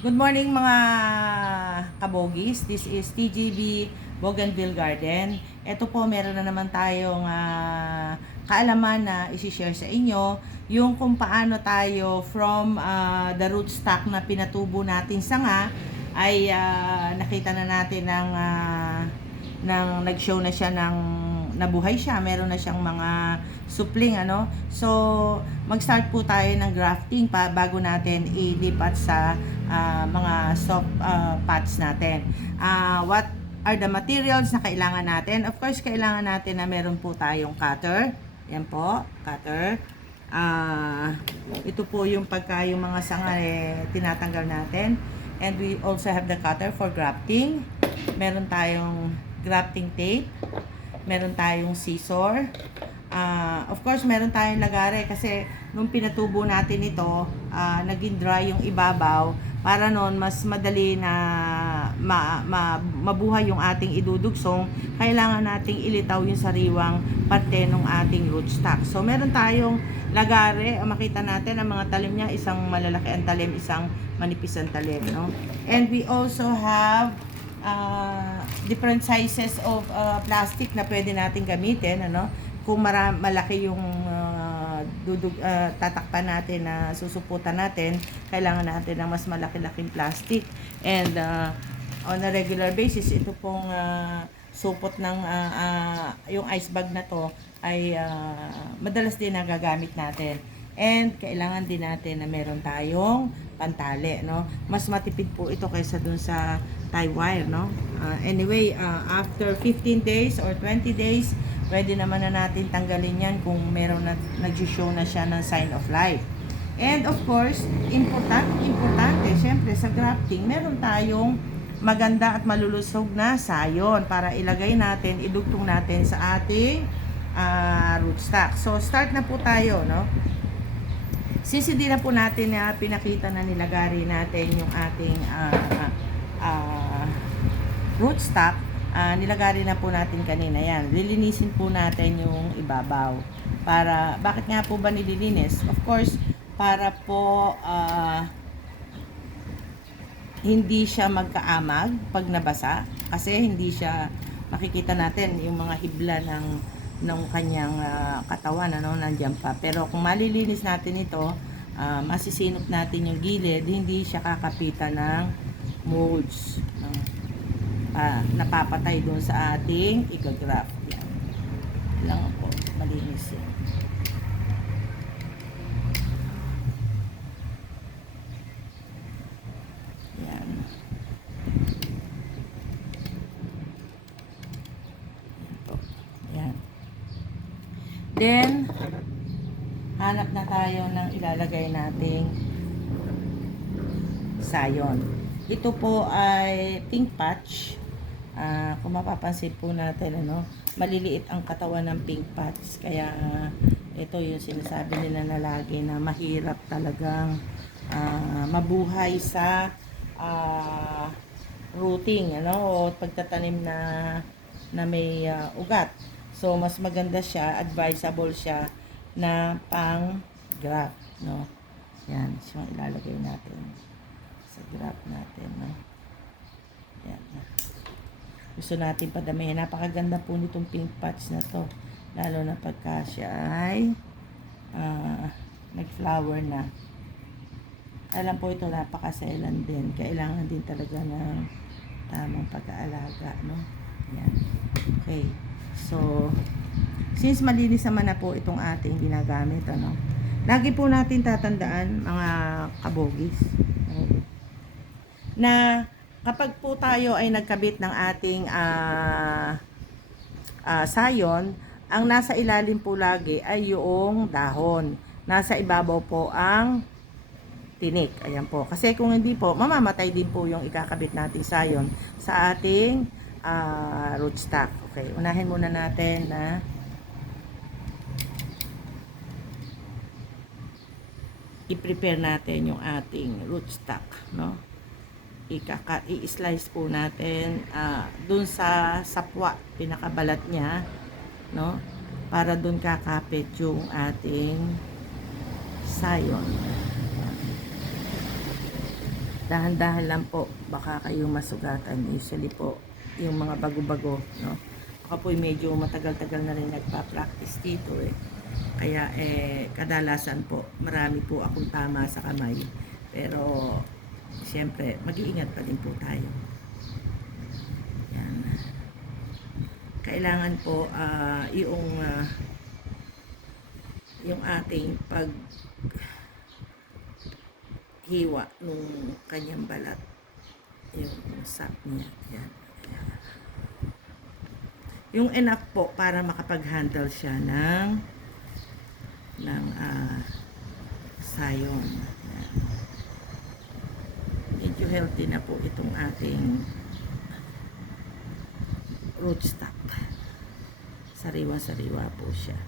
Good morning mga kabogis. This is TGB Bougainville Garden. Ito po, meron na naman tayong kaalaman na isi-share sa inyo. Yung kung paano tayo from the rootstock na pinatubo natin sanga ay nakita na natin ng nag-show na siya ng nabuhay siya. Meron na siyang mga supling ano. So, mag-start po tayo ng grafting bago natin ilipat sa mga soft pots natin. What are the materials na kailangan natin? Of course, kailangan natin na meron po tayong cutter. Yan po, cutter. Ito po yung pagka yung mga sanga tinatanggal natin. And we also have the cutter for grafting. Meron tayong grafting tape. Meron tayong scissor. Of course, meron tayong lagare kasi nung pinatubo natin ito, naging dry yung ibabaw para noon mas madali na mabuhay yung ating idudugsong. Kailangan nating ilitaw yung sariwang parte ng ating rootstock. So, meron tayong lagare. Makita natin ang mga talim niya, isang malalaki ang talim, isang manipis ang talim. No? And we also have different sizes of plastic na pwede natin gamitin, ano? Kung malaki yung tatakpan natin na susuputan natin, kailangan natin ng mas malaki-laking plastic. And on a regular basis, ito pong supot ng yung ice bag na to ay madalas din nagagamit natin. And kailangan din natin na meron tayong pantali, no? Mas matipid po ito kaysa dun sa tie wire, no? Anyway, after 15 days or 20 days, pwede naman na natin tanggalin yan kung meron na nag-show na siya ng sign of life. And of course, importante, syempre sa grafting, meron tayong maganda at malulusog na sayon para ilagay natin, idugtong natin sa ating rootstock. So, start na po tayo, no? Since hindi na po natin pinakita na nilagari natin yung ating rootstock, nilagari na po natin kanina yan. Lilinisin po natin yung ibabaw. Bakit nga po ba nililinis? Of course, para po hindi siya magkaamag pag nabasa. Kasi hindi siya, makikita natin yung mga hibla ng kanyang katawan, ano, nandiyan pa. Pero kung malilinis natin ito, masisinop natin yung gilid, hindi siya kakapitan ng molds. Napapatay doon sa ating igagraft. Yan. Lang po, malinis yan. Yan. Yan po. Yan. Then, hanap na tayo ng ilalagay nating sayon. Ito po ay pink patch. Kung mapapansin po natin, ano, maliliit ang katawan ng pink patch. Kaya, ito yung sinasabi nila na lagi na mahirap talagang mabuhay sa rooting, ano, o pagtatanim na may ugat. So, mas maganda siya, advisable siya na pang graft, no? Yan, siyang ilalagay natin sa graft natin, no? Yan. Gusto natin padamihin. Napakaganda po nitong pink patch na to. Lalo na pagka siya ay nag-flower na. Alam po ito, napakaselan din. Kailangan din talaga ng tamang pag-aalaga, no? Yan. Okay. So, since malinis naman na po itong ating ginagamit, ano, lagi po natin tatandaan, mga kabogis, na kapag po tayo ay nagkabit ng ating sayon, ang nasa ilalim po lagi ay yung dahon. Nasa ibabaw po ang tinik. Ayan po. Kasi kung hindi po, mamamatay din po yung ikakabit nating sayon sa ating rootstock. Okay, unahin muna natin na i-prepare natin yung ating rootstock, no? I-slice po natin dun sa sapwa, pinakabalat niya, no? Para dun kakapit yung ating sayon. Dahan-dahan lang po, baka kayo masugatan. Usually po, yung mga bago-bago, no? Ako po medyo matagal-tagal na rin nagpa-practice dito eh. Kaya kadalasan po, marami po akong tama sa kamay. Pero, siyempre, mag-iingat pa din po tayo. Yan. Kailangan po yung ating hiwa nung kanyang balat, yung sap niya. Yan. Yung enough po para makapag-handle siya ng sayon. Yan. Medyo healthy na po itong ating rootstock. Sariwa-sariwa po siya.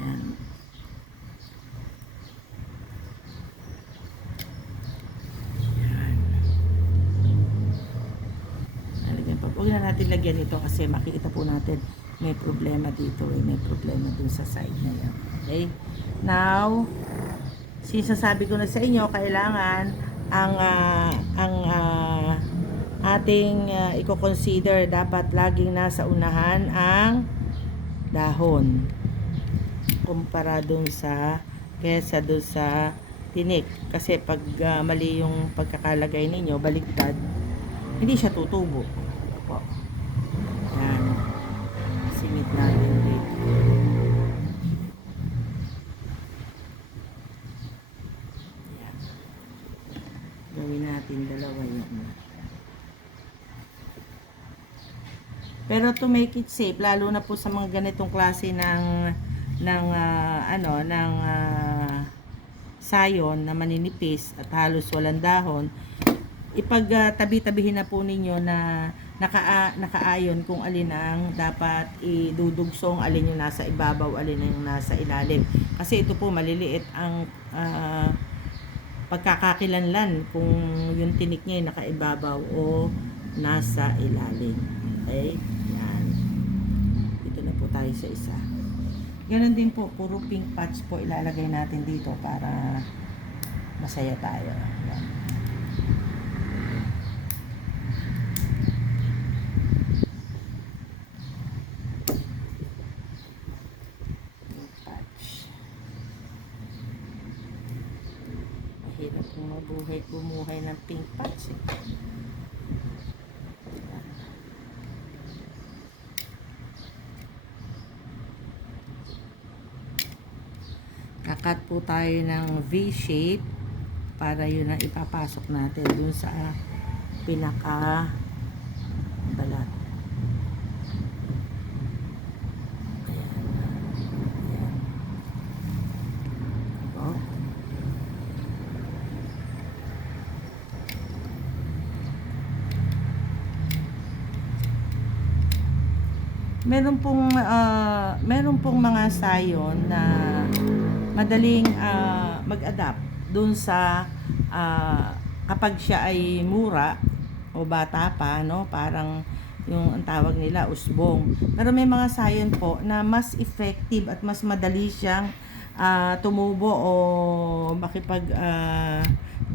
Yan. Huwag na natin lagyan ito kasi makikita po natin may problema dito eh. May problema dun sa side na yan. Okay? Now, sinasabi ko na sa inyo, kailangan ang ating i-consider, dapat laging nasa unahan ang dahon kumpara dun sa kesa dun sa tinik. Kasi pag mali yung pagkakalagay ninyo, baligtad, hindi siya tutubo. Po. Yan. Singit natin dito. Yan. Gawin natin dalawa yan. Pero to make it safe, lalo na po sa mga ganitong klase ng sayon na maninipis at halos walang dahon, ipagtabi-tabihin na po ninyo na nakaayon kung alin ang dapat idudugsong, alin yung nasa ibabaw, alin yung nasa ilalim. Kasi ito po maliliit ang pagkakakilanlan kung yung tinik niya ay nakaibabaw o nasa ilalim. Okay? Yan. Dito na po tayo sa isa. Ganon din po, puro pink patch po ilalagay natin dito para masaya tayo. Yan. Hirap kong bumuhay ng pink patch eh. Kakat po tayo ng V-shape para yun ang ipapasok natin dun sa pinaka balat. Meron pong mga sayon na madaling mag-adapt dun sa kapag siya ay mura o bata pa, no? Parang yung ang tawag nila usbong. Pero may mga sayon po na mas effective at mas madali siyang tumubo o makipag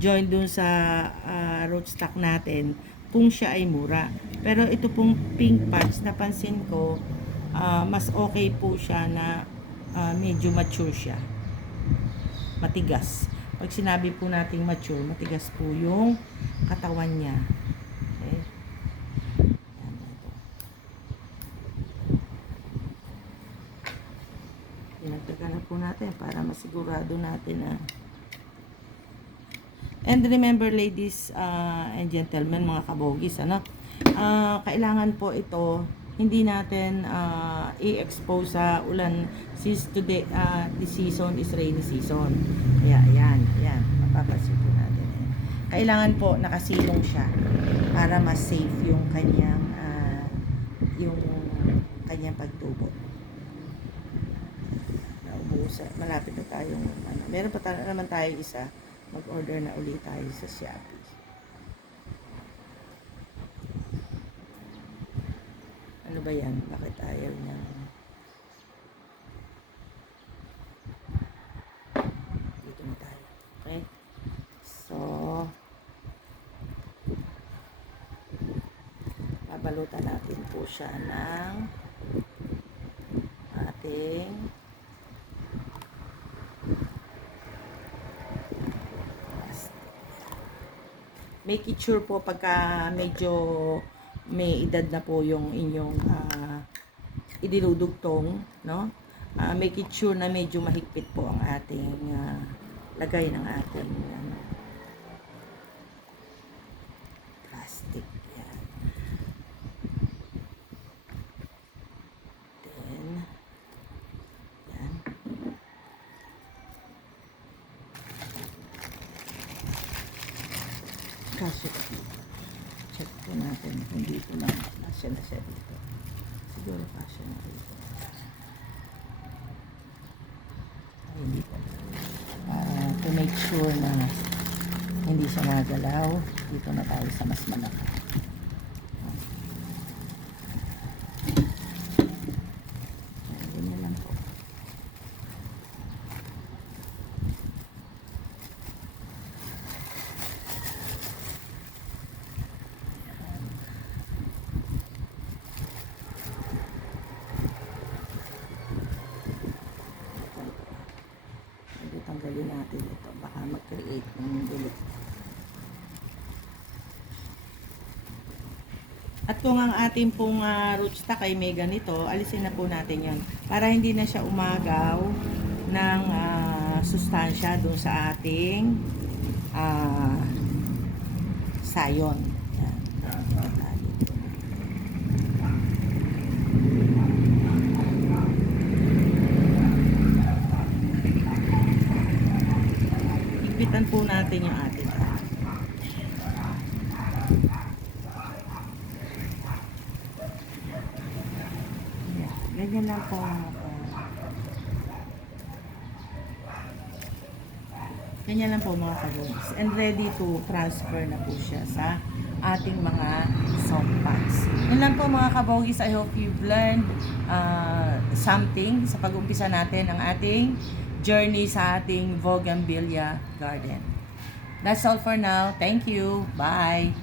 join dun sa rootstock natin kung siya ay mura. Pero ito pong pink patch, napansin ko, mas okay po siya na medyo mature siya. Matigas. Pag sinabi po nating mature, matigas po yung katawan niya. Okay? Yan, ito. Pinagdagan na po natin para masigurado natin na and remember ladies and gentlemen, mga kabogis, ano? Kailangan po ito hindi natin i-expose sa ulan since today this season is rainy season. Kaya ayan, mapapansin po natin. Kailangan po nakasilong siya para mas safe yung kanyang pagtubo. Naubusan, malapit na tayong meron pa naman tayo isa. Mag-order na ulit tayo sa Shopee. Ano ba yan? Bakit ayaw niya? Dito na tayo. Okay? So, babalutan natin po siya ng ating make it sure po pagka medyo may edad na po yung inyong idinudugtong, no? Make it sure na medyo mahigpit po ang ating lagay ng ating plastic. Yan. Then, yan. Kasi, check po natin kung dito na kasya na siya dito. Siguro kasya na dito. Ay, hindi po. To make sure na hindi siya nagalaw, dito na tayo sa mas malaki. Ganyan lang po. Tanggalin natin ito, baka mag-create ng gulo. At kung ang ating pong rootstock ay may ganito, alisin na po natin yan para hindi na siya umagaw ng sustansya dun sa ating sayon. Yan. Higpitan po natin yung ating ganyan lang po. Ganyan lang po mga kabogis. And ready to transfer na po siya sa ating mga soft packs. Yun lang po mga kabogis. I hope you've learned something sa pag-umpisa natin ng ating journey sa ating Bougainvillea garden. That's all for now. Thank you. Bye.